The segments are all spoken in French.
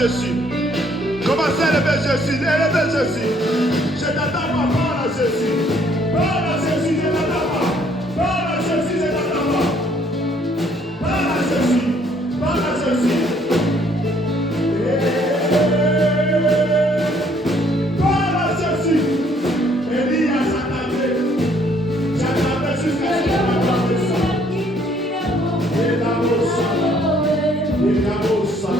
Jésus. Commencez à élever Jésus. Élevez Jésus. Je t'attends pas. Parle à Jésus. Parle à Jésus. Je t'attends pas. Parle à Jésus. Je t'attends pas. Parle à Jésus. Parle à Jésus. Parle à Jésus. Élie a s'attendait. J'attendais jusqu'à ce qu'il m'attende ça. Et la bossa. Et la bossa.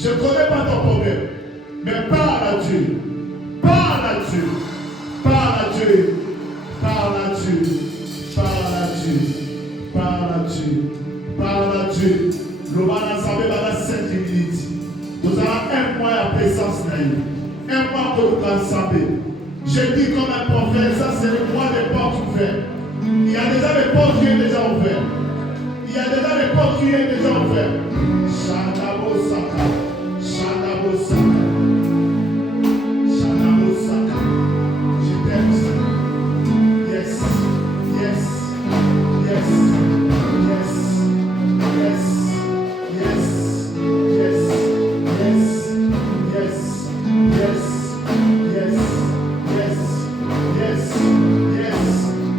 Je ne connais pas ton problème, mais parle à Dieu. Parle à Dieu. Parle à Dieu. Parle à Dieu. Parle à Dieu. Parle à Dieu. Parle à Dieu. Nous allons savoir dans 5 minutes. Nous avons un mois à présence. Un mois pour nous savoir. Je dis comme un prophète, ça c'est le mois des portes ouvertes. Il y a déjà des portes qui sont déjà ouvertes. Il y a déjà des portes qui sont déjà ouvertes. Saka. Je t'aime.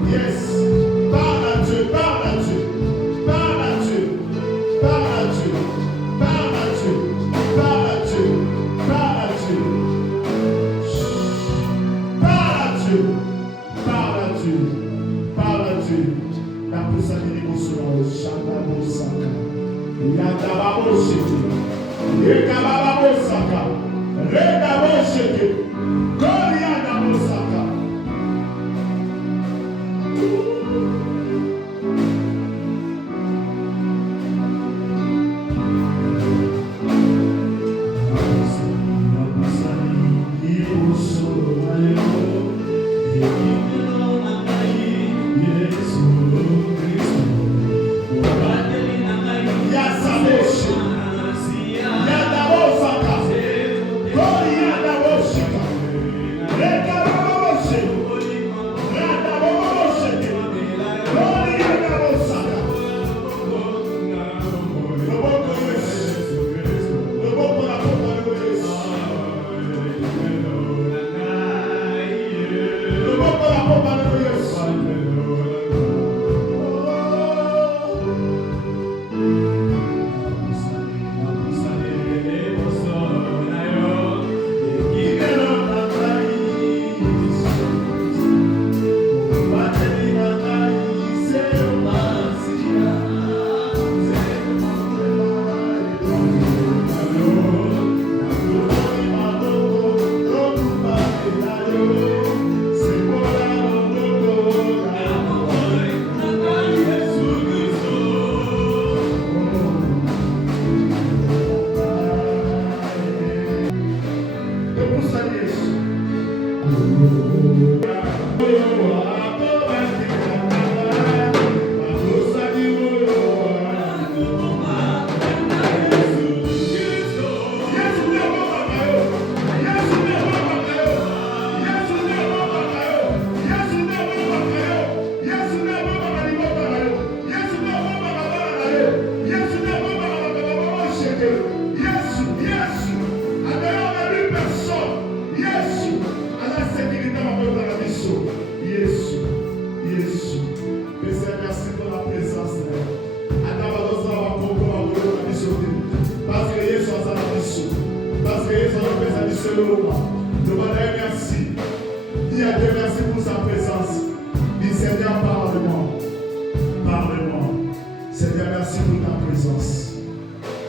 Yes. Parle à Dieu. La poussa de l'émotion, Shandabo Saka, Yandababo Sheke, Rekababo Saka, Rekabo Sheke, Koriandabo Saka. La poussa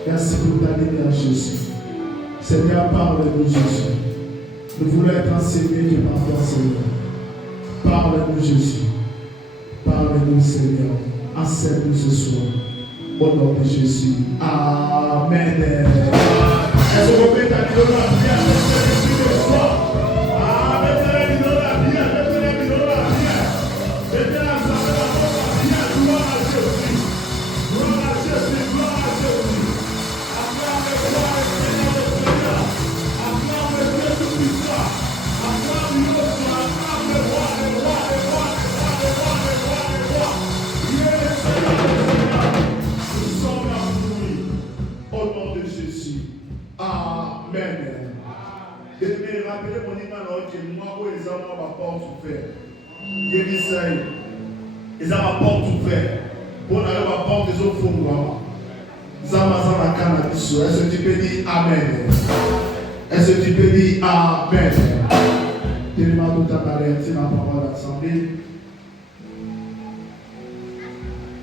Merci pour ta lumière, Jésus. Seigneur, parle-nous, Jésus. Nous voulons être enseignés par toi, Seigneur. Parle-nous, Jésus. Parle-nous, Seigneur. Enseigne-nous ce soir. Au nom de Jésus. Amen. Est-ce que vous pouvez t'allier dans la prière ce soir? Rappelez mon image que moi, ils ont ma porte ouverte. Ils ont ma porte ouverte. Pour aller à ma porte, ils ont fait moi. Est-ce que tu peux dire Amen? Est-ce que tu peux dire Amen? Tellement tout à l'heure, c'est ma parole d'assemblée.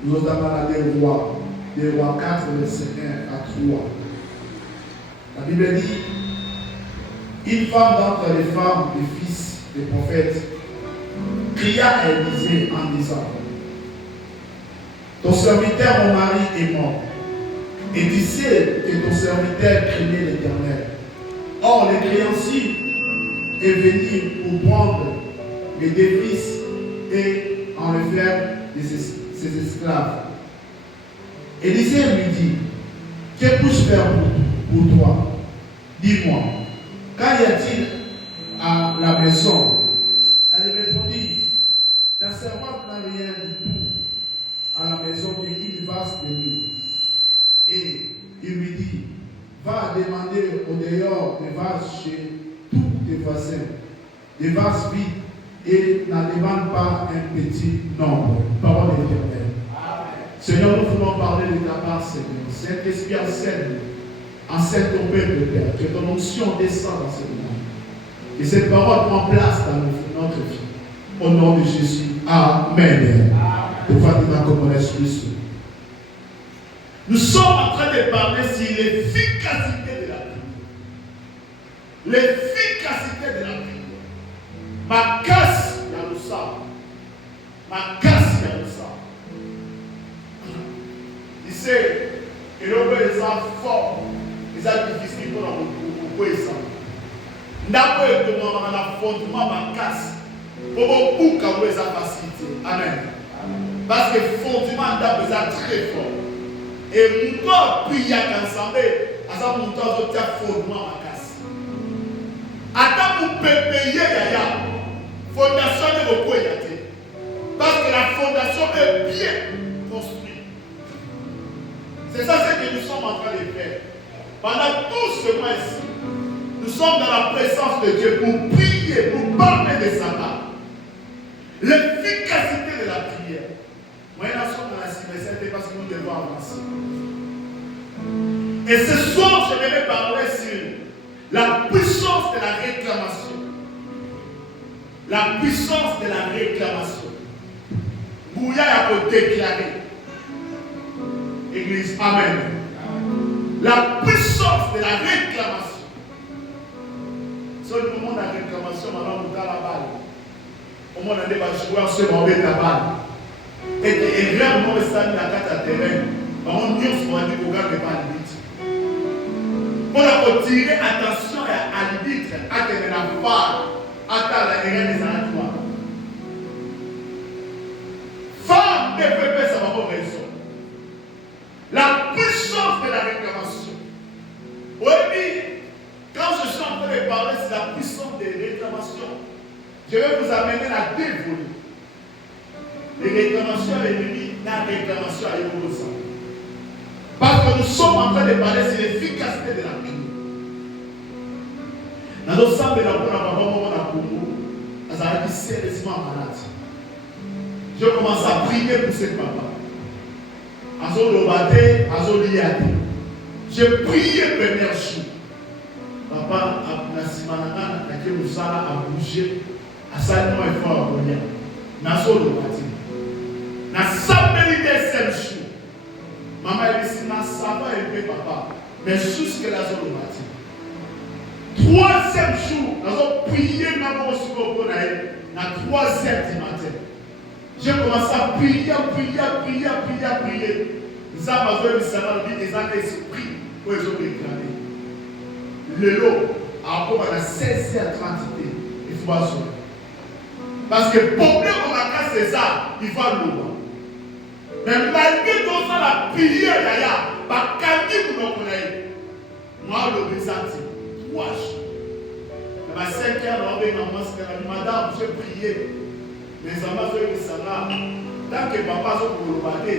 Nous avons parlé des rois 4, verset 1 à 3. La Bible dit, une femme d'entre les femmes des fils des prophètes cria à Élisée en disant, ton serviteur, mon mari, est mort. Et tu sais que ton serviteur craignait l'Éternel. Or, les créanciers est venu pour prendre les deux fils et en le faire ses esclaves. Élisée lui dit, que puis-je faire pour toi? Dis-moi. Qu'y a-t-il à la maison? Elle répondit, ta servante n'a rien du tout à la maison qu'il fasse de nuit. Et il lui dit, va demander au dehors des vases chez tous tes voisins, des vases vides, et n'en demande pas un petit nombre. Parole de l'Éternel. Seigneur, nous voulons parler de ta part, Seigneur. Saint-Esprit, enseigne ton peuple, Père, que ton onction descend dans ce monde. Et cette parole prend place dans notre vie. Au nom de Jésus. Amen. Devant dire comme l'Esprit. Nous sommes en train de parler sur l'efficacité de la prière. L'efficacité de la prière. Ma casse, il y a le sang. Ma casse, il y a le sang. Il sait que l'homme est fort. Ils ont difficile pour nous ça. N'importe comment on a fondement ma casse. Pour beaucoup quand vous avez facilité. Amen. Parce que fondement d'abord est très fort. Et mon corps puis ensemble, à ça mon temps de fondement ma casse. Attends pour payer yaya. Fondation de vos poignets. Parce que la fondation est bien construite. C'est ça ce que nous sommes en train de faire. Pendant tout ce mois-ci, nous sommes dans la présence de Dieu pour prier, pour parler de sa part. L'efficacité de la prière. Moi, nous sommes dans la cimetière parce que nous devons avancer. Et ce soir, je vais parler sur la puissance de la réclamation. La puissance de la réclamation. Bouya a déclaré. Église, Amen. La puissance de la réclamation. Si le monde a réclamation, maintenant on a la balle. Au monde on a joué en ce moment la balle. Et réellement, on a la carte à terrain. On y a dit qu'on garde pas l'arbitre. On a tiré attention à l'arbitre, à terrain. Je vais vous amener à dévoiler les réclamations à l'ennemi, la réclamation à Yéhosa. Parce que nous sommes en train de parler sur l'efficacité de la prière. Dans notre salle de la Congo, qui sérieusement malade. Je commence à prier pour cette papa. J'ai prié première chose. Papa a bougé. A salement et fort à Bonia. Naso le bâti. Na sabeli deuxième jour. Maman a dit na sava et papa. Mais jusque la zone le bâti. Troisième jour, nous avons prié na troisième du matin. J'ai commencé à prier. Nous avons besoin des années d'esprit pour les autres réclamer. Le lot, à 16h30, il faut assurer. Parce que le problème on a cassé c'est ça, il va l'eau. Mais malgré tout ça, la prière, bah, quand vous nous connaissez, moi, le ressenti, 3 jours. À 5 heures, madame, j'ai prié. Mais ça m'a fait que ça va. Tant que papa soit pour le battre,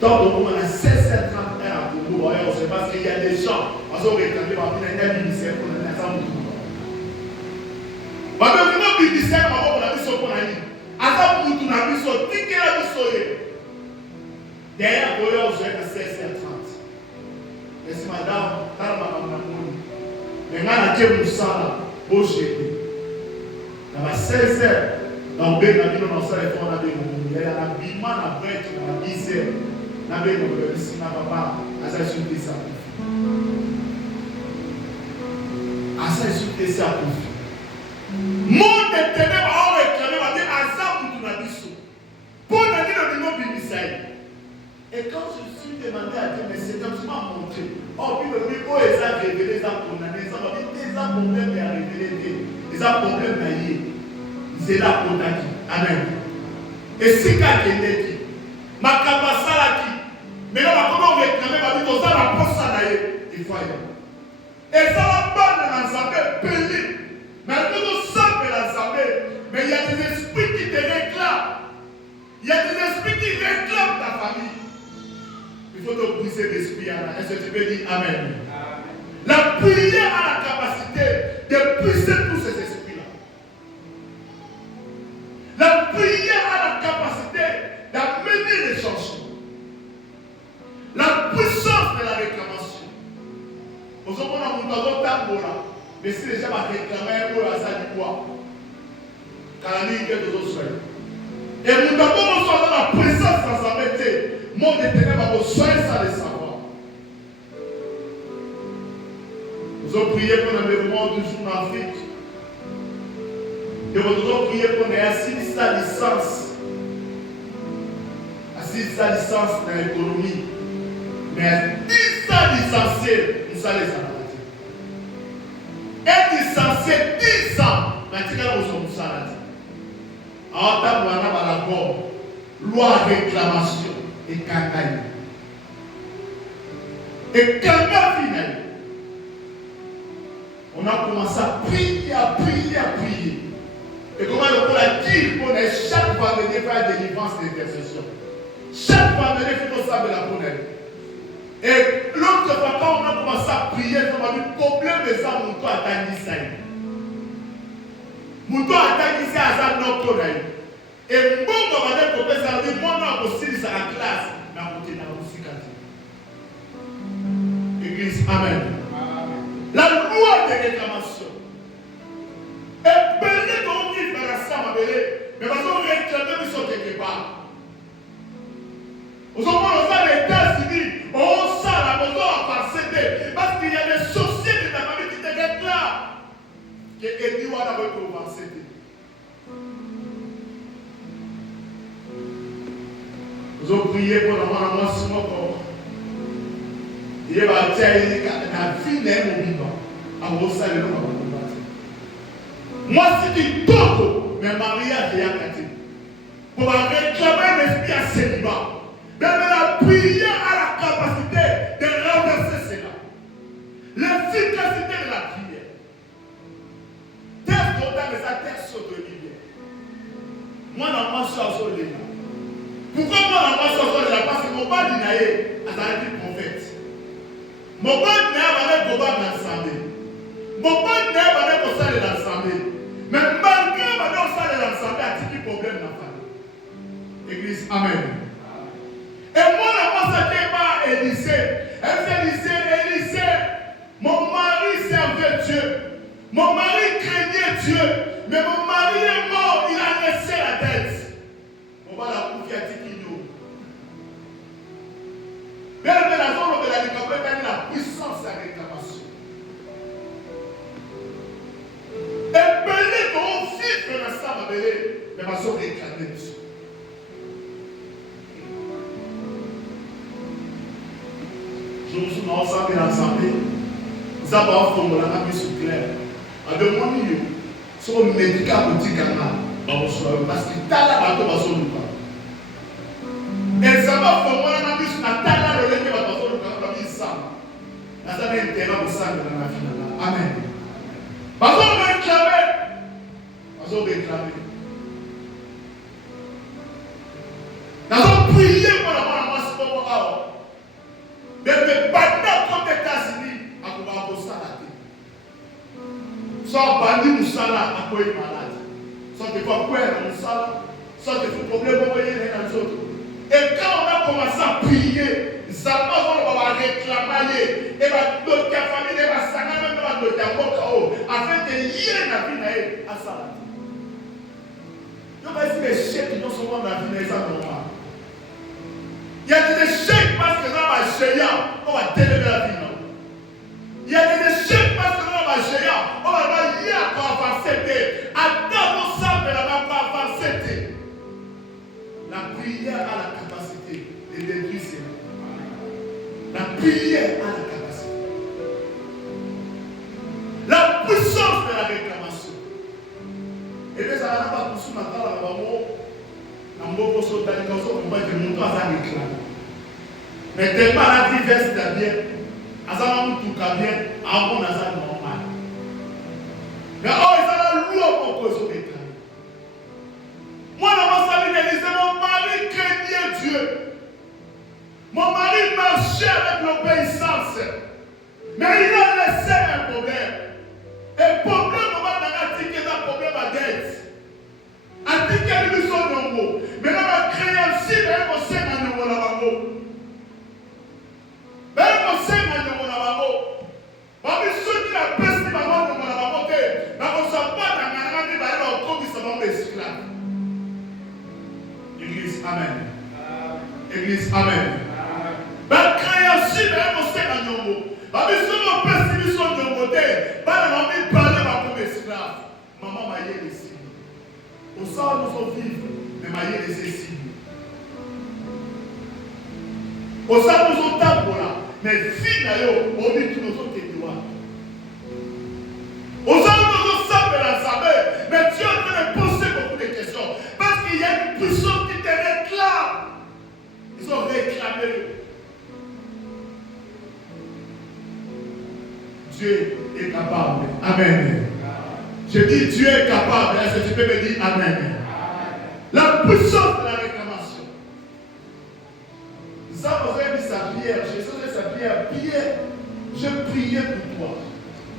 tant que on a 16h30 à Congo, c'est parce qu'il y a des gens, ils ont réclamé par un ministère pour la nation. Madame, nous avons dit ça, on a vu ce qu'on a dit. Avant que nous avons vu ce ticket là, nous sommes. Derrière, on a 16h30. Merci madame, quand on a dit, mais on a dit ça. Dans 16 heures, dans le dans on a des il y a un habillement, la brèche, la 10 heures. On a ici, papa, à ça, je suis ça. À ça, je suis ça. Monde de ténèbres a réclamé, on a dit à ça, pour tout l'habit. Pour nous dire le niveau biblique. Et quand je suis demandé à Dieu, mais Seigneur, tu m'as montré. Oh, puis le Bible, ils ont révélé, ils ont condamné, ils ont dit, ils ont problème à révéler, ils ont problème à y aller. C'est là pour t'acquis. Amen. Et si quelqu'un est qui, ma capacité qui, mais là, on réclamer, on dit, on a la poste à l'aller, il faut y aller. Et ça va pas dans l'ensemble, pénible. Mais nous sommes dans l'ensemble, mais il y a des esprits qui te réclament. Il y a des esprits qui réclament ta famille. Il faut te briser l'esprit. Est-ce que tu peux dire Amen? La prière a la capacité de briser tous ces esprits-là. La prière a la capacité d'amener les changements. La puissance de la réclamation. Nous sommes dans mon tambour. Mais si les gens ont réclamé pour la salle du bois, car la nuit quelque chose fait. Et nous devons dans la présence de sa métier. Mon éternel va vous soigner sans le savoir. Nous avons prié pour l'enlèvement du jour en Afrique. Et nous avons prié pour assise sa licence. Assise sa licence dans l'économie. Mais 10 ans licenciés, nous allons les arrêter. Et licencié 10 ans, nous allons les arrêter. En tant que loi réclamation. Et Kangaï. Et Kangaï final. On a commencé à prier. Et comment on a dit qu'on est chaque fois de faire des délivrance d'intercession. Chaque fois de faire tout ça de la bonne. Et l'autre fois, quand on a commencé à prier, on a vu le problème de ça, mon toit a tangué ça. Mon toit a tangué ça à ça, notre toit. Et bon, on va dire que ça veut dire mon nom aussi dans la classe, mais à côté de la musique. Église, Amen. La loi de réclamation. Et belé qu'on vit dans la salle, mais parce qu'on réclame, ils sont quelque part. Nous sommes dans les États-Unis, on sent la maison à céder, parce qu'il y a des sociétés de la famille qui te réclament. Que Eddie Wana veut pouvoir céder. Nous avons prié pour l'enfant à moi, il va dire la vie n'est pas vivant. À vos salaires, on va combattre. Moi, si tu tombes, mais mariage est à côté. Pour réclamer l'esprit à célibat. Mais la prière a la capacité de renverser cela. L'efficacité de la prière. Test dans les terre sur de Bible. Moi, dans moi, je suis à Soléna. Pourquoi moi, dans moi, je suis à Soléna? Parce que mon père dit naïe, à la vie prophète. Mon père dit naïe, à la vie l'ensemble. Mon père dit naïe, à la vie de l'ensemble. Mais malgré la vie de l'ensemble, il y a un problème dans la famille. Église, amen. Et moi, dans moi, ça n'est pas Élysée. Elle fait Élysée. Mon mari servait Dieu. Mon mari craignait Dieu. Mais mon mari est mort, il a laissé la tête. On va la confier à Tikino. Mais la zone de la réclamation, la puissance de la réclamation. Et belé ton fils de la salle belé, mais ma soeur réclamée. Je me suis ensemble et ensemble. Nous avons fait un peu sur clair. À demander. So médical petit canal parce que tala bato basoluka ezaba fomona na biso na tala lolenge bato basoluka na bisama nazana intérêt bosanga na finala amen bazo réclamer nazo prier pour la mwana mwasi moko awa mais banda comme États-Unis akoba kosala te soit bandi musala à quoi il malade, soit des fois quoi musala, soit des fois problème au moyen des autres. Et quand on a commencé à prier, ça va réclamer et va bloquer la famille, et va s'en même va bloquer un peu afin de lier la vie à ça. Donc il y a des échecs qui non seulement dans la vie ça normal. Il y a des échecs parce que dans ma géant, on va délever la vie. Il y a des échecs parce que dans ma géant, on va y avancer. Attends, on sait pas avancer. La prière a la capacité de détruire ces mots. La prière a la capacité. La puissance de la réclamation. Et bien, ça va pas pour ma table à Bamo. On va se faire des choses, on va te montrer à réclamer. Mais tellement la vie verse ta bien. Azama tout bien, avant Azama normal. Mais oh, ils ont la loi pour cause de réclamer. Moi, dans ma famille, mon mari craignait Dieu. Mon mari marchait avec l'obéissance. Mais il a laissé un problème. Et le problème, on va dire qu'il y a un problème à dette. A dit qu'il y a une mission de nombre. Mais là, ma créance, si même on sait un nouveau là-bas. Même on sait un nouveau là-bas. Mais ceux qui la peste, ils vont avoir un nouveau là-bas. Mais on ne sait pas dans la main, ils vont aller au cours, ils vont être esclaves. Église, amen. Église, amen. Mais créance, si même on sait un nouveau. Mais ceux qui la peste, ils sont de nouveau. Ils vont aller comme esclaves. Maman m'a dit ici. Au sein nous sommes vivre, mais maillé les essais. Au sein nous sommes tabou là, mais filles d'ailleurs, on dit que nous sommes témoins. Au sein nous sommes simples l'ensemble, mais Dieu est en train de poser beaucoup de questions. Parce qu'il y a une puissance qui te réclame. Ils ont réclamé. Dieu est capable. Amen. Je dis Dieu est capable. Est-ce que tu peux me dire amen? La puissance de la réclamation. Ça vous avez mis sa prière. Jésus a sa prière. Pierre, je priais pour toi.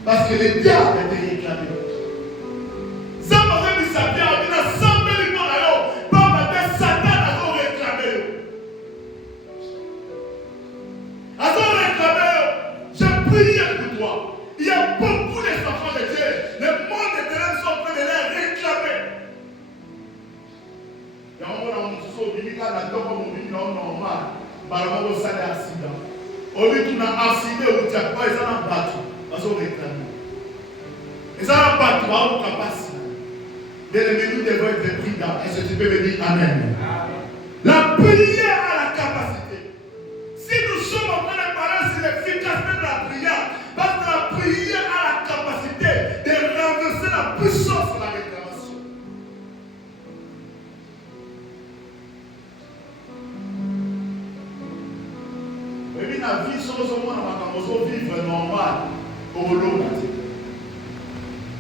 Parce que le diable était réclamé. Ça vous avez mis sa prière. Il a semblé le monde alors. Par matin, Satan a réclamé. A réclamé. Je priais pour toi. Il y a beaucoup d'enfants de Dieu. Le monde de Dieu sont en train de les réclamer. Il y a un moment où on se dit que la tombe est normal. Par rapport au salaire accident. Au lieu d'un accident où tu n'as pas, ils ont battu. Ils ont réclamé. Ils ont battu, ils ont capacité. Mais nous devons être prudents. Est-ce que tu peux me dire amen? La prière a la capacité. Si nous sommes en train de parler sur l'efficacité de la prière, parce que la prière a la capacité de renverser la puissance de la réclamation. Et puis la vie, sur ce moment, on va vivre normal au long.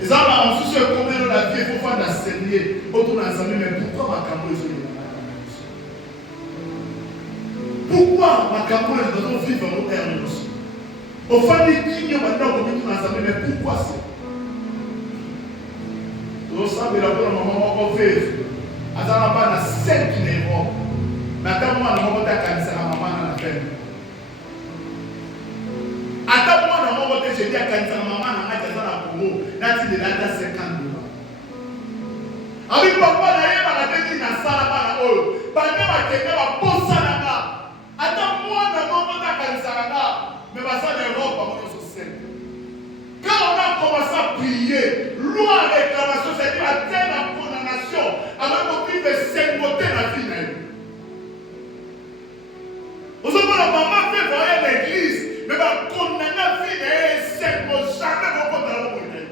Et ça, on se combien de la vie il faut faire la sérieux autour de l'ensemble, mais pourquoi ma caméra est pourquoi ma caméra est dans nos vies, dans nos terres aussi? Au fond des qui ont maintenant commis dans l'ensemble, mais pourquoi c'est? Nous savons que la bonne maman va faire. Attends, pas la scène qui n'est pas. Mais attends-moi, la maman t'a cassé la maman dans la peine. Attends-moi, la maman t'a dit à cassé la maman dans la Congo. Là, tu es là, tu as 50 dollars. Avec papa, d'ailleurs, on a dit dans la salle, pendant que quelqu'un va poser la main. Attends-moi, la maman t'a cassé la main. Mais ça n'est pas pour nous sur scène. Quand on a commencé à prier, loi réclamation, c'est-à-dire atteindre la condamnation, avec le but de s'émoter la vie. Vous savez, la maman fait voyer l'église, mais va condamner la vie et s'émoter jamais au compte de la vie.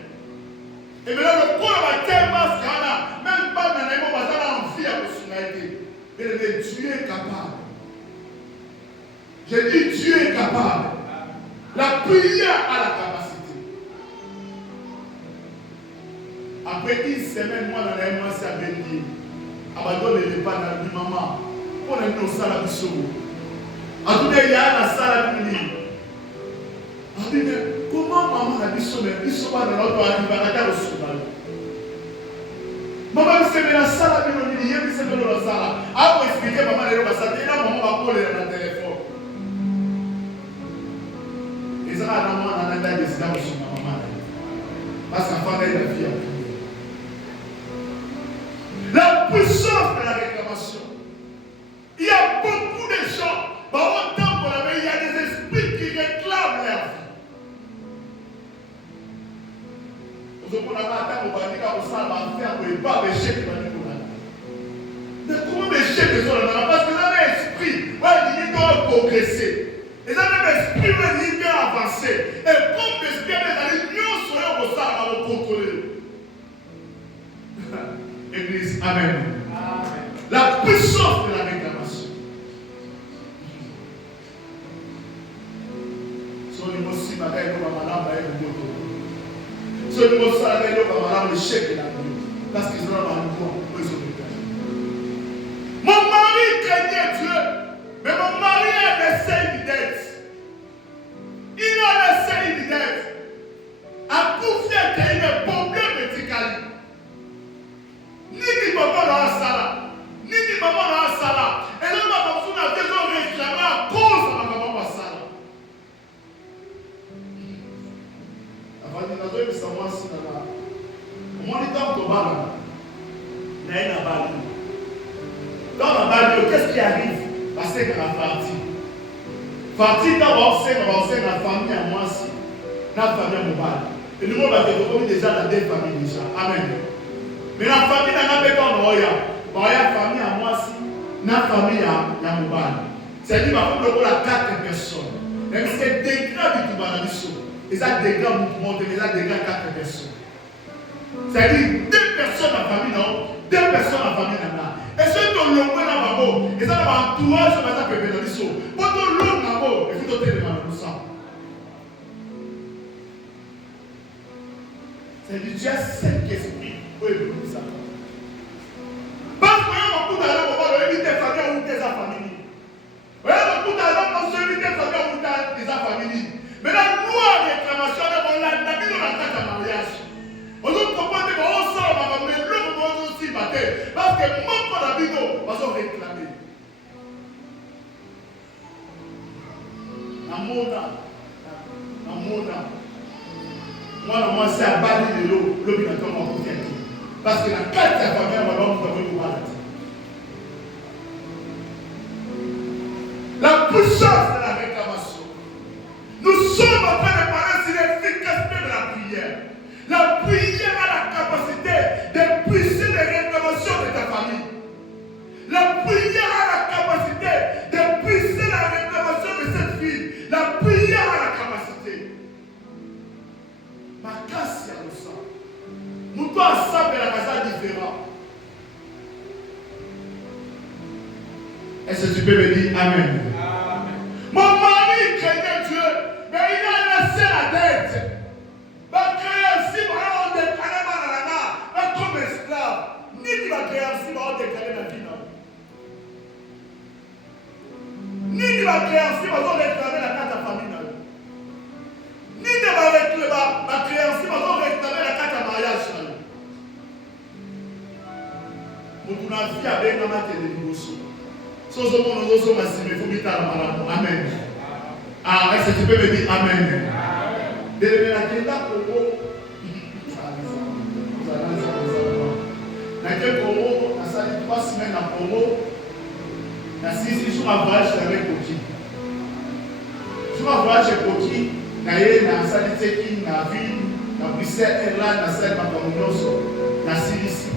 Et maintenant, le corps va tellement se rendre, même pas dans les mots, va avoir envie à personnalité. Mais Dieu est capable. J'ai dit Dieu est capable. La prière a la capacité. Après une semaine, moi, dans la mois, c'est à Béni. Abandonne les pas dans le maman. Pour aller au salle à Bissou. À tout il y a la salle à Béni. On dit, mais comment maman a dit ça? Mais Bissou va dans l'autre, il va regarder au souverain. Maman, c'est la salle à Béni. Il y a c'est dans la salle. Ah, pour expliquer, maman, elle va s'atteler. Là, maman va coller dans le téléphone. Et ça, la maman, on a décidé de se maman. Parce qu'en fait, elle a la vie à prier. La puissance de la réclamation. Il y a beaucoup de gens, autant pour la vie, il y a des esprits qui réclament leur vie. Vous avez pas atteint au bani quand vous savez faire pour ne pas pécher qui va nous donner. Mais comment pécher les autres là? Parce que là, l'esprit, il doit progresser. Et là, l'esprit, il doit avancer. Et comme l'esprit, l'union sera au sein à vous contrôler. Église, amen. Amen. La puissance de la réclamation. Son niveau si ma gagne comme madame va être moto. Son niveau ça gagne comme madame le chèque de la vie. Parce qu'ils ont un nouveau besoin de Dieu. Mon mari craignait Dieu, mais mon mari a laissé une dette. Il a laissé une dette. À confier qu'il y a un problème médical. Ni maman dans la salle, ni maman dans la salle. Et là, ma maman a déjà réclamé à cause de ma maman dans la salle. Avant de nous dire que ça va se faire. Au moins, il est temps de parler. Il y a une balle. Dans la balle, qu'est-ce qui arrive? Parce que la partie. Partie, quand on sait la famille à moi aussi. La famille à mon balle. Et nous, on va développer déjà la deux familles déjà. Amen. Mais la famille n'a pas besoin de Roya. La famille à moi aussi, la famille à Mouban. C'est-à-dire qu'il faut la 4 personnes. Mais c'est des grands du Toubalamiso. Et ça, des grands mouvements, et ça, des grands 4 personnes. C'est-à-dire 2 personnes à la famille, non? 2 personnes à la famille, non? Et ceux qui ont l'homme dans la mort, et ça, dans l'entourage, ça va être pépé dans l'issue. Pour que l'homme dans la mort, il faut te tenir dans le sang. C'est-à-dire, tu as 5 esprits. Oui, oui, ça. Parce que beaucoup d'argent pour voir éviter famille ou tes familles. Oui, beaucoup d'argent pour éviter famille ou tes familles. Mais la loi de réclamation, on l'a mis dans la carte de mariage. On nous propose de voir ensemble, mais l'homme va aussi battre. Parce que mon pas d'habito va se réclamer. La mona. Moi, c'est à Bali de l'eau, l'obligation m'a coûté. Parce que la carte de la famille, on va vous donner une maladie. La puissance de la réclamation. Nous sommes en train de parler sur l'efficacité de la prière. La prière a la capacité de puiser les réclamations de ta famille. La prière a la capacité de puiser la réclamation de cette fille. La prière a la capacité. Ma casse, c'est le sang. Nous devons ensemble la casa différente. Est-ce que tu peux me dire Amen? Amen. Mon mari craignait Dieu, mais il a laissé la dette. Ma création, on déclarait mal à la main. Mutu na vie abenga matele liboso. Sozo mono zozo masime fumita la malamu. Amen. Ah, est-ce que tu peux me dire amen? Délé la kenda Congo. Na quel Congo, na sali 3 semaines à Congo. Na 6 jours à voyage avec Koki. Je vais voyager Koki. Na ye na sali teki na ville na Bruxelles là na sali makamnoso na silisi.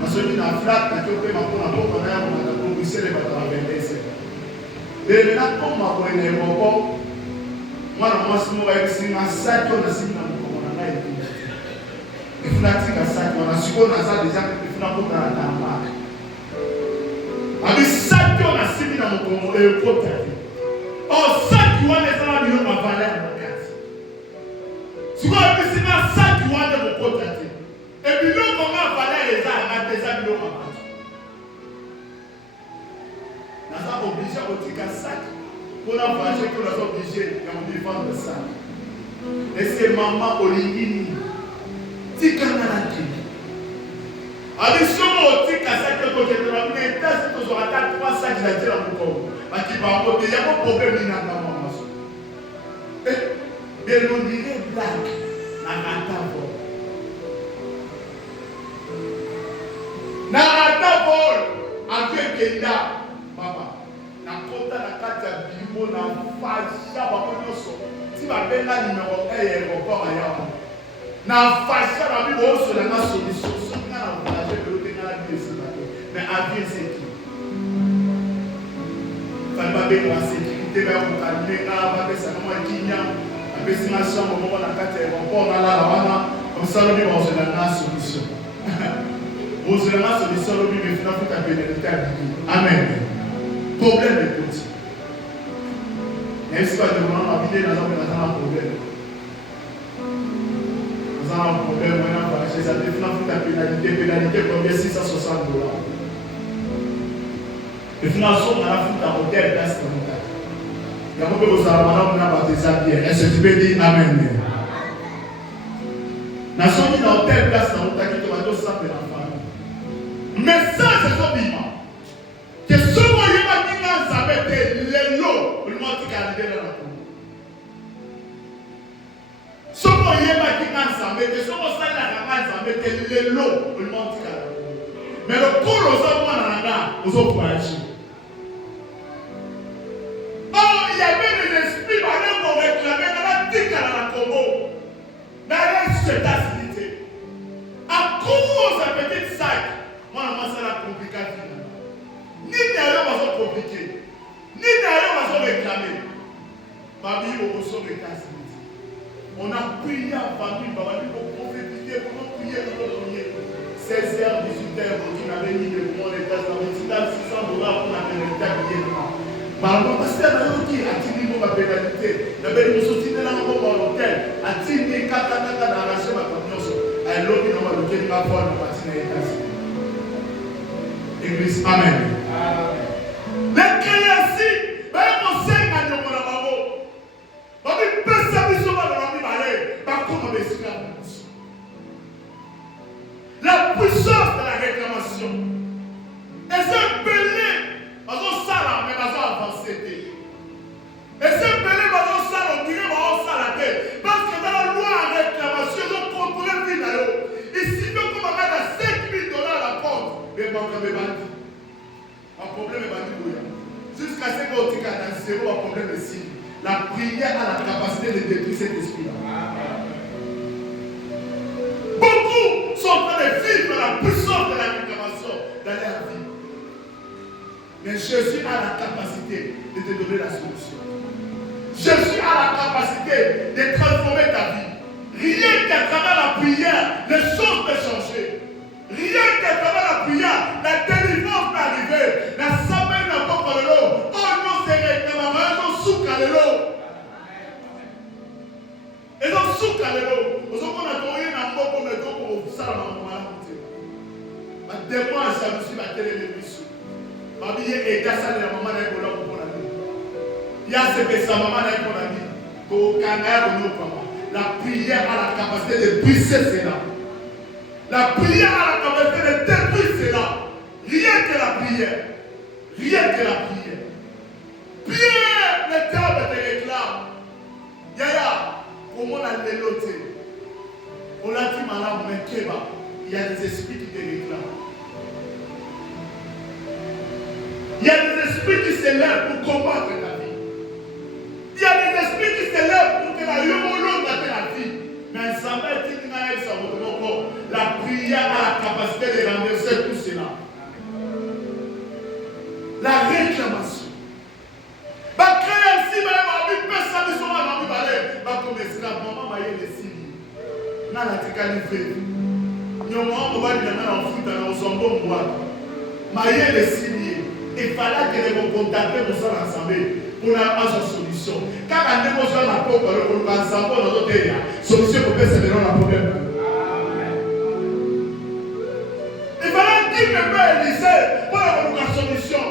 Na soki na flat na tope makona poko na ya na Bruxelles ba ta vendese. Délé na koma ko ene moko. Mwana mwasi mo ba yesinga sato na singa moko na ngai. Ifnatika sato na siko na za deja ifnakuta na tamba. Abi sato na singa na moko e kota. Oh sato wana sana bilo mavala na kati. Siko abi singa sato wana moko kota. E bilo koma vala eza na deja bilo mavala. Na za obligé otika sato. Pour la voyager, pour la obligée, et on défend de ça. Et c'est maman Olingini. Tika Naraki. Addition au tika, ça que côté de la minute, c'est toujours à 3 sacs de la tête à mon corps. Parce qu'il va avoir des problèmes dans la maman. Et l'on dirait blague. Narata vol. Avec Kenda. Papa. Na kota na kati ya bimo na fasha bakonyoso ti babenga numéro 1 ya aéroport ya na fasha ba bibo oso na solution so na voyager de l'autre na la bisi mais avion c'est qui fa ba benga la sécurité ba ko kalme na ba pesa na mwa kinya na pesa na chambre mo na kati ya aéroport na la wana comme ça le bibo oso na solution oso na solution le bibo fina futa pénalité amen. Problème de côté. Même si pas de moment habiter dans un problème. Nous avons un problème, on a voyagé, ça définit la pénalité combien 660 $. Le financement, on a foutu à hôtel, place de montagne. Il y a beaucoup de choses à on a baptisé à pierre. Est-ce que tu peux dire amen? Nous sommes mis dans telle place de montagne qui te va tout ça pour la famille. Mais ça, c'est son piment. Que ce moyen les lots, le monde qui a arrivé dans la cour. Ce moyen qui a arrivé, ce moyen qui a arrivé, les lots, le monde qui a arrivé. Mais le cours aux hommes, aux autres voyages. Oh, il y avait des esprits pour réclamer dans la tique à la Congo. Dans cette facilité. À cause d'un petit sac, moi, c'est la complication. Ni d'ailleurs, on va compliquer. Ni d'ailleurs, on va réclamer. Babi, on va se réclamer. On a prié à famille, on va prophétiser, on va prier, on va prier. 16h, 18h, on avait mis le monde, les gaz, on avait dit $600 pour la pénalité. Maman, parce que la qui a tiré ma pénalité. La belle nous soutient dans l'hôtel. A tiré 4 dans la chaîne à Pagnoso. Elle l'a dit dans l'hôtel, ma bonne partie des États-Unis. Église, amen. Les créations, même on sait que nous avons on dit personne sur la puissance de la réclamation. Et c'est belé, on s'en mais on avancé. Et c'est belé, on s'en dirait on s'en tête. Parce que dans la loi de réclamation, on contrôle le final. Ici, nous avons à $5 000 à la porte. Mais bon, comme bandit. Un problème est bandit. Jusqu'à ce qu'on ait un zéro, un problème est si. La prière a la capacité de détruire cet esprit-là. Beaucoup sont en train de vivre la puissance de la réclamation dans leur vie. Mais Jésus a la capacité de te donner la solution. Jésus a la capacité de transformer ta vie. Rien qu'à travers la prière, les choses peuvent changer. Rien qu'à travers la prière, la délivrance peut arriver. La semaine n'a pas pour l'eau. Oh non, c'est réclamation, non, souk à l'eau. Et donc, souk à l'eau. Vous savez qu'on a donné un mot comme le dos pour ça, ma démon, ça me suit ma télévision. Ma vie est gassée, la maman n'est pas là pour la vie. Il y a ce que sa maman n'est pas là pour la vie. La prière a la capacité de briser cela. La prière a la capacité de détruire cela. prière. Rien que la prière. Pierre, le diable te réclame. Yaya, comment on a l'éloté? On l'a dit malade, mais Kéba, il y a des esprits qui te réclament. Il y a des esprits qui se lèvent pour combattre ta vie. Il y a des esprits qui se lèvent pour que la yomolo gâte la vie. Mais ça va être la prière a la capacité de renverser tout cela. La réclamation. Va créer ainsi, mais personne ne s'en va comme esclave. Maman m'a eu les signes. N'a la tika livré. Nous avons dit que nous avons fait un m'a eu les signes. Il fallait que nous contactions nous ensemble pour avoir une solution. Quand on a des gens qui ont ensemble, solution pour faire c'est la problème. Il fallait dire que Père Élisée pour avoir une solution.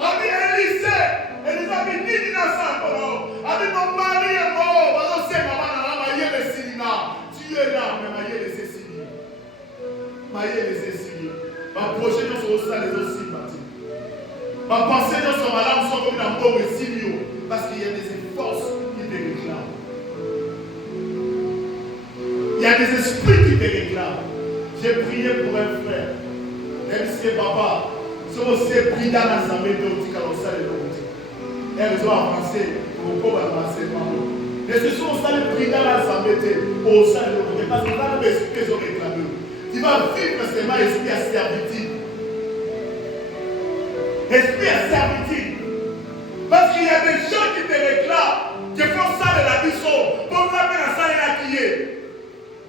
Ami Élisée, Élisée a dit qu'il n'a pas encore. A dit mon mari est mort. Parce que c'est maman là, m'a eu les signes. Tu es là, mais m'a eu les signes. M'a eu les signes. Ma prochaine chose c'est ça les autres signes. Ma pensée dans son malade sont comme un bon signe parce qu'il y a des forces qui te réclament. Il y a des esprits qui te réclament. J'ai prié pour un frère. Même si c'est papa, si on s'est pris dans l'assemblée de l'outil, quand on s'est levé. Elles ont avancé pour pouvoir avancer. Mais si on s'est pris dans l'assemblée de l'outil, parce que dans l'esprit qu'ils ont réclamé, tu vas vivre seulement l'esprit à servitude. Esprit à servitude. Parce qu'il y a des gens qui te réclament, qui font ça de la bicho, pour la peine à ça et la qui est.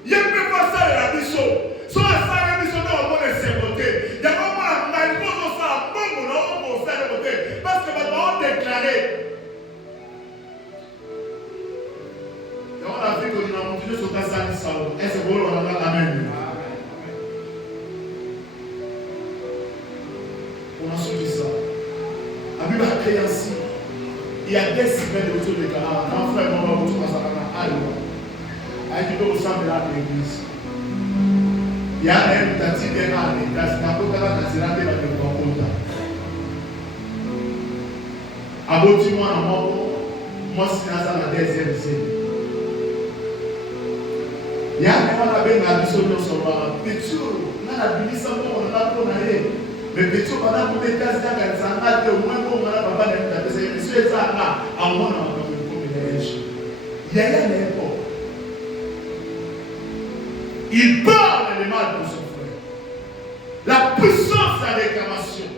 Il y a peu faire ça de la bicho. Soit la ça et la bicho, nous avons des sécurités. Il y a vraiment la malpose au ça, bon, nous avons ça de côté. Parce que nous avons déclaré. Et on a vu que nous avons continué sur ta salle de salon. Et c'est bon, on a amen. On a suivi ça. La Bible a créé ainsi. Il y a des semaines de retour de Ghana. Quand frère et maman retournent à Sarana, allez-moi. Avec une autre chambre de l'église. Il y a un tati d'un an, il y a un tati d'un an. Aboti-moi, moi, c'est dans la deuxième série. Il y a un an, il y a un mission sur le Pétur. On a la Bible, on a la Bible. Mais Pétur, pendant que les cas d'Agathe, au moins, on a la papa de la personne. C'est ça, là, à mon nom, il y a un époque. Il parle le mal pour son frère. La puissance de la réclamation.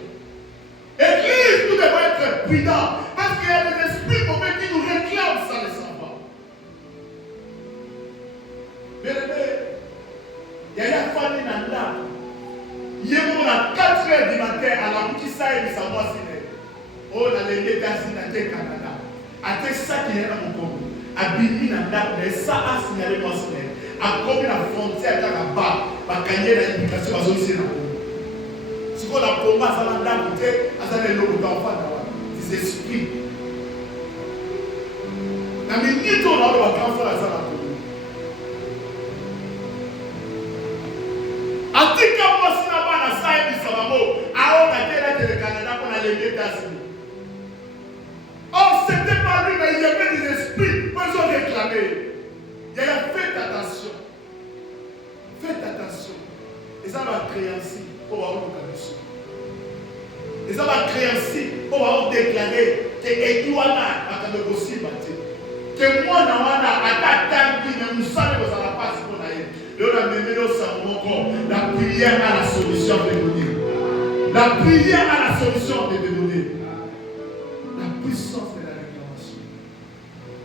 Église, nous devons être prudents. Parce qu'il y a des esprits mauvais qui nous réclament sans le savoir. Bien aimé, il y a une famille dans l'âme. Il y a à 4 heures du matin à la Moukissa et de Samoa Sine. Oh, dans les États-Unis, dans le Canada. À ça qui est dans mon corps. À Bini, dans l'âme, mais ça a signalé moi Sine. À combien la frontière là-bas, à gagner l'implication à zone ici. Si on a combat, ça va là côté, à ça les locaux d'enfants, des esprits. Dans les nids, on a le camp pour la salle à côté. Atika moi si na ba na sai bi sabamo, a on a été là le Canada pour aller les États-Unis. Oh, c'était pas lui, mais il y avait des esprits, ils ont réclamé. Il y a faites attention. Faites attention. Et ça va créer ainsi pour avoir une condition. Et ça va créer ainsi pour avoir déclaré que Edouana a été possible. Que moi, à ta nous savons que ça va pas se la prière à la solution de donner. La prière à la solution de donner. La puissance de la réclamation.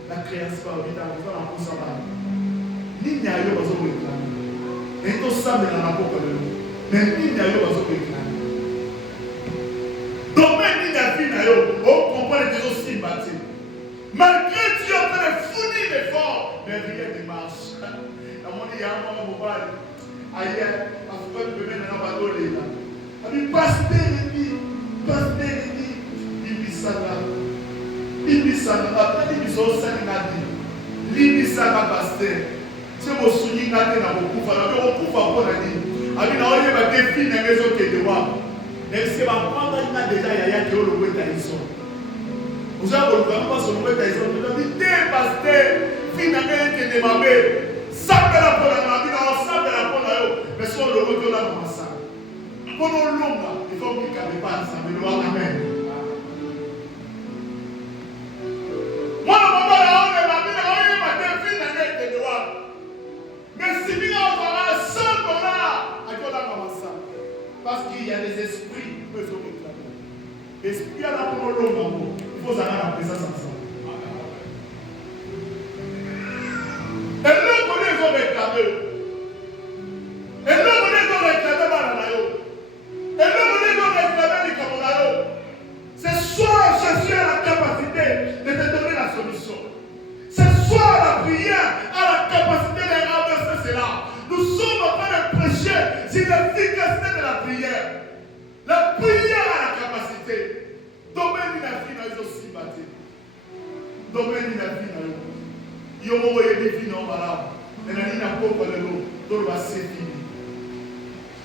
La création par le temps, on va en consommer. Ni n'y a eu besoin de réclamer. Et tout ça, mais dans la porte de l'eau. Mais ni n'y a eu besoin de réclamer. Donc, même ni n'y a vu, on comprend les choses si bâties. Malgré Dieu, on peut fournir l'effort, mais rien ne marche. À mon il y a un moment mobile. Ailleurs, à ce point de venir dans la bateau, les gars. On dit, pasteur, Bibi Saga. Après, ils ont 5 nadi. Bibi Saga, pasteur. C'est mon souvenir, n'a pas beaucoup. Alors, on coupe à quoi, on a dit. Ami, on y va définir les autres de moi. même si on a déjà yaya qui est le mot d'Aïson. Vous avez le gouvernement sur le mot d'Aïson. Vous avez dit, pasteur, finalement, qui est démamé, ça fait la peau dans la vie, ça fait la peau dans l'eau. Mais si on le retourne là comme ça, pendant longtemps, il faut qu'il ne pas ça, mais le amen. Moi, mon père, on est là, on est matin, finalement, qui est droit. Mais si vous avez un seul dollar, à quoi on a ça? Parce qu'il y a des esprits qui peuvent se réclamer. Esprit à la pour l'homme, il faut aller à la présence ensemble. Et l'homme, les ont réclamé. Et l'homme, les ont réclamé Baranayo. Et l'homme, les ont réclamé du Cameroun. C'est soit chercher la capacité de te donner la solution. C'est soit la prière à la capacité de renverser cela. Nous sommes en train de prêcher sur l'efficacité de la prière. La prière a la capacité. Domaine de la vie dans les aussi bâtis. Domaine de la vie dans les aussi. Il y a un moment où il y a des vies dans la vie. Il y a un moment où c'est fini.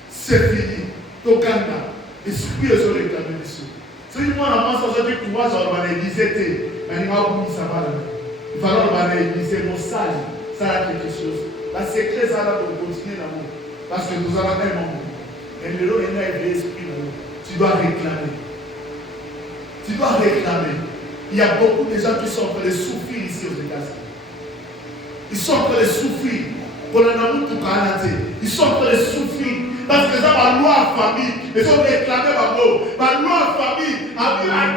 C'est fini. Tokanda. Esprit est sur les clamés dessus. Si nous avons aujourd'hui courage à l'église, il va falloir l'église, mon sage, ça a quelque chose. Parce que c'est ça là pour continuer l'amour. Parce que nous avons un moment. Et le lot est l'esprit. Tu dois réclamer. Tu dois réclamer. Il y a beaucoup de gens qui sont en train de souffrir ici aux États-Unis. Ils sont en train de souffrir. Pour l'amour tout Canada. Ils sont en train de souffrir. Parce que ça, ma loi en famille, ils ont réclamé ma mot. Ma loi en famille, à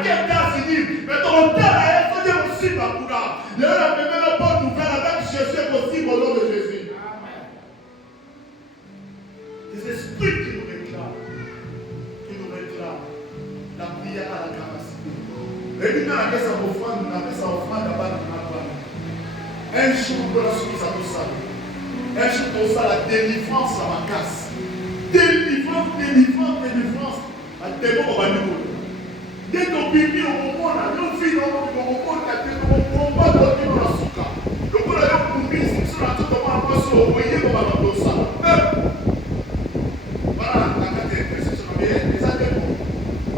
quel cas fini. Mais ton père a été aussi ma couleur. Il y a la bonne nouvelle avec Jésus possible au nom de Jésus. Amen. Les esprits qui nous réclament. La prière à la capacité. Et nous avons fait offrande, nous avons fait offrande d'abord dans la parole. Un jour, pour la soumise à tout ça. Un jour, pour ça, la délivrance à ma casse. Délivrance. À tes mots, on va nous. Dès qu'on bibi, on va nous filles, on va combat dans la souka. Le coup, là, on nous mise sur la tête, on va passer au voyer, on va nous ça. Voilà, la carte est précise, on va les adhérer.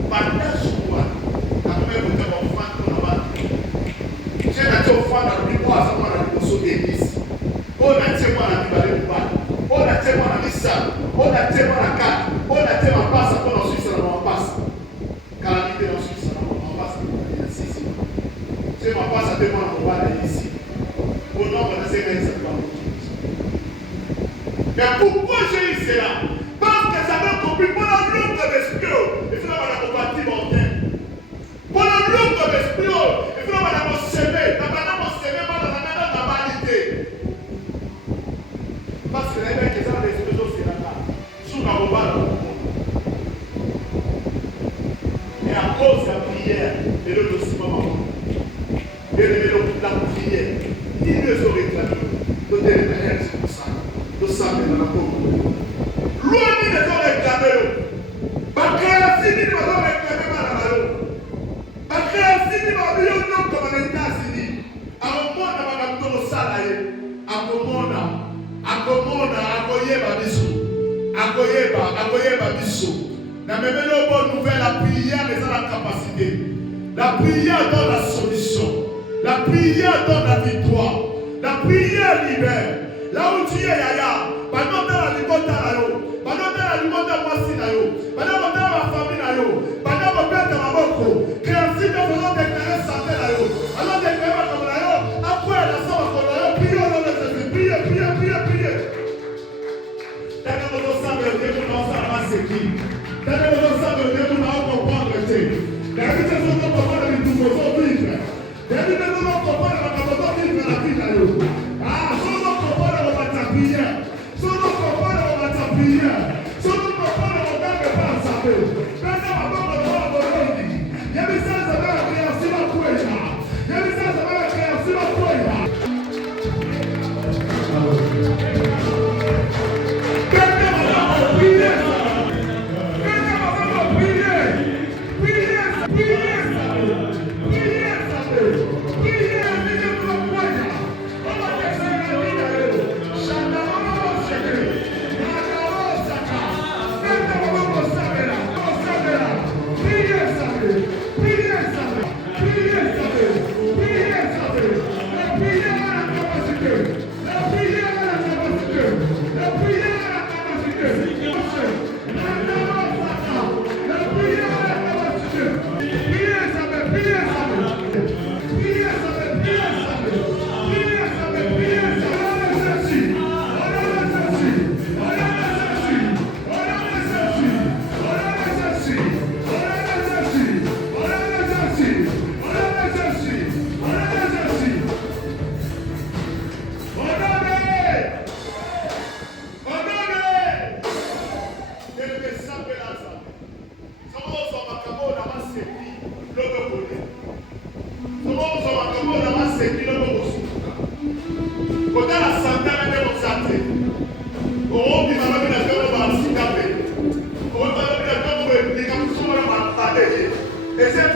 Partage quoi? La première fois que on fait pour la j'ai la chose faire dans le bois, ça va la pousser d'église. On a été moi la vie de balle. On a été moi la missa. On a été moi la carte. On a été ma passe pour la Suisse, on passe. Calamité en Suisse, on passe. Ici. C'est ma passe à deux mois, on va aller ici. Au nom de la sécurité, ça va. Mais pourquoi j'ai eu cela? Parce que ça m'a compris pour la langue de l'esprit. Il faut la combattre montagne. Pour la langue de l'esprit, il faut la semer. La banane semer, pas la banane dans la vanité. Parce que les mecs qui ont des choses, c'est là. Sous la bombe. Et à cause de la prière, et le dossier, et la prière, il ne se réclame. Le dernier, c'est pour ça. Le samedi dans la pauvre. Loin de les ont réclamé. Ma création, ils m'ont réclamé mal à l'eau. Ma création, ils m'ont dit non comme un État-Unis. À mon monde, à ma maman, salarié. À mon monde, akoyeba biso. Na même une bonne nouvelle, la prière est dans la capacité. La prière donne la solution. La prière donne la victoire. La prière libère. Là où tu es, yaya, pendant la liberté à l'eau, pendant la liberté à moi, pendant la famille à l'eau, pendant le père de ma boko, créatif de faisant déclarer santé à l'eau. Alors déclarer comme la l'eau, après la somme comme la l'eau, priez au nom de Jésus, priez. Dès que vous savez, dès que vous savez, c'est qui? Dès que vous savez, dès que vous comprendre, c'est. La vie de ce qu'on comprend, c'est tout pour vivre. La vie de ce qu'on comprend, c'est vivre la vie à l'eau. Ah, solo comprendre, on va t'appuyer. Solo comprendre, on va t'appuyer. Solo comprendre, on va te faire savoir. Mais ça va pas me voir dans le lit. Il y a des gens qui ont créé sur la couille. Il y a des gens qui ont créé sur la couille.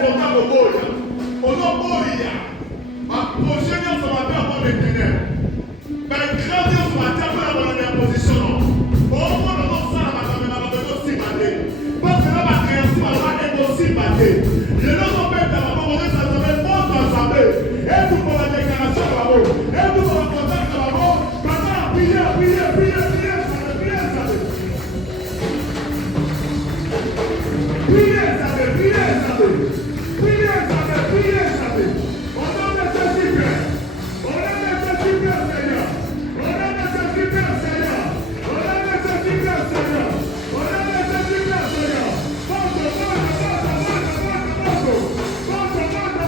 konta koboya. Ozoboya. Projet nyonso mabe avant l'éternel. Grâce nyonso matia mpona kolanda ya position non. Omona ozosala makambo makambo ezosimba te. Parce na bakreansi baloba ekosimba te. Lelo ozobeta maboko ozosala nzambe moto ya nzambe. Etukola déclaration na bango. Etukola contact na bango. Bata ya prière, prière, prière, prière, nzambe, prière, nzambe. Prière, nzambe, prière, nzambe. Prière, nzambe, prière, nzambe. Au nom de Jésus-Christ. Au nom de Jésus-Christ, Seigneur. Au nom de Jésus-Christ, Seigneur. Au nom de Jésus-Christ, Seigneur. Au nom de Jésus-Christ,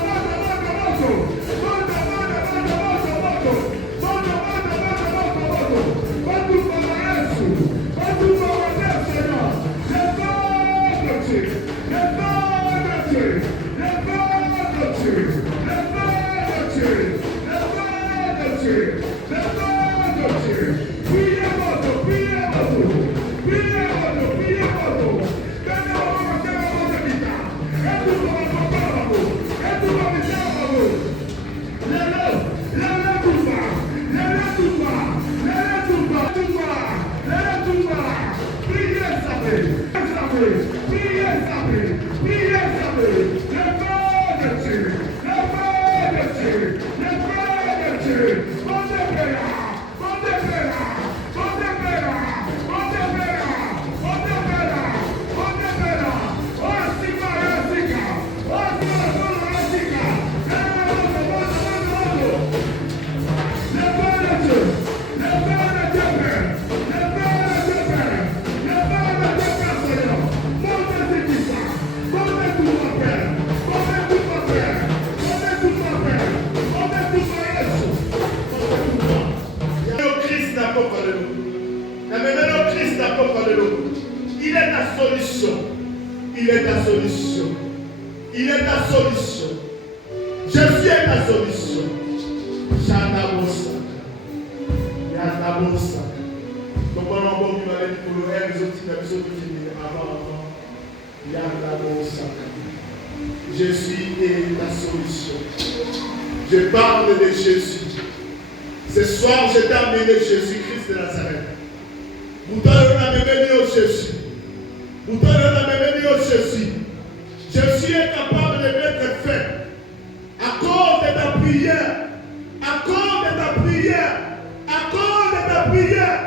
Seigneur. Il est ta solution. Il est ta solution. Il est ta solution. Jésus est ta solution. Chanabosaka. Yanabosaka. Donc on a un bon qui va être pour le rêve, les autres qui viennent avant. Yanabosaka. Jésus est ta solution. Je parle de Jésus. Ce soir, je t'ai amené Jésus-Christ de Nazareth. Vous donnez Jésus. Vous donnez Jésus. Jésus est capable de mettre fin à cause de ta prière. À cause de ta prière. À cause de ta prière.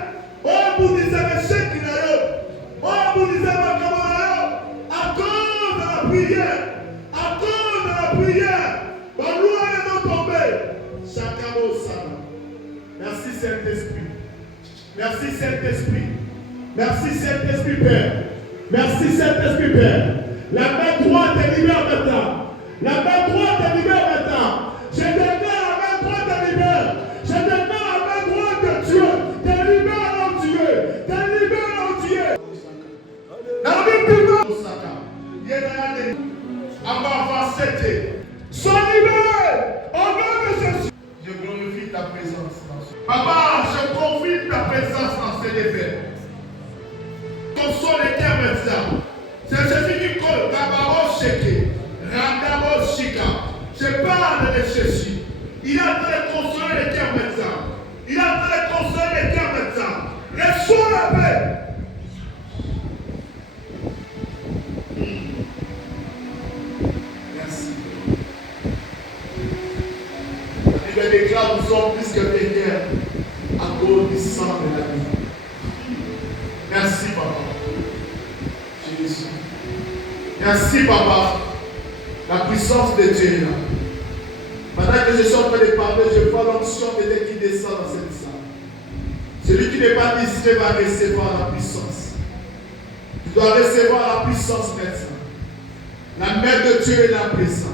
Oh, vous disiez mes chèques. Oh, vous disiez ma camarade. À cause de la prière. À cause de la prière. Ma loi est non tombée. Chacun au salon. Merci Saint-Esprit. Merci Saint-Esprit. Merci Saint-Esprit Père. Merci Saint-Esprit Père. La main droite est libère maintenant. La main droite est libère maintenant. Je déclare la main droite est libère. Je déclare la main droite de Dieu. T'es libère en Dieu. T'es libère en Dieu. Sois libéré au nom de Jésus. Je glorifie ta présence. Papa, je confie ta présence dans ces défaits. Console les cœurs maintenant. C'est Jésus qui colle. Kabaro Sheke. Randabo Shika. Je parle de Jésus. Il est en train de consoler les cœurs maintenant. Il est en train de consoler les cœurs maintenant. Reçois la paix. Merci. Il me déclare nous sommes plus que vainqueurs à cause du sang de la vie. Merci, Papa. Jésus. Merci, Papa. La puissance de Dieu est là. Pendant que je suis en train de parler, je vois l'onction peut-être qui descend dans cette salle. Celui qui n'est pas discret va recevoir la puissance. Tu dois recevoir la puissance maintenant. La main de Dieu est là présente.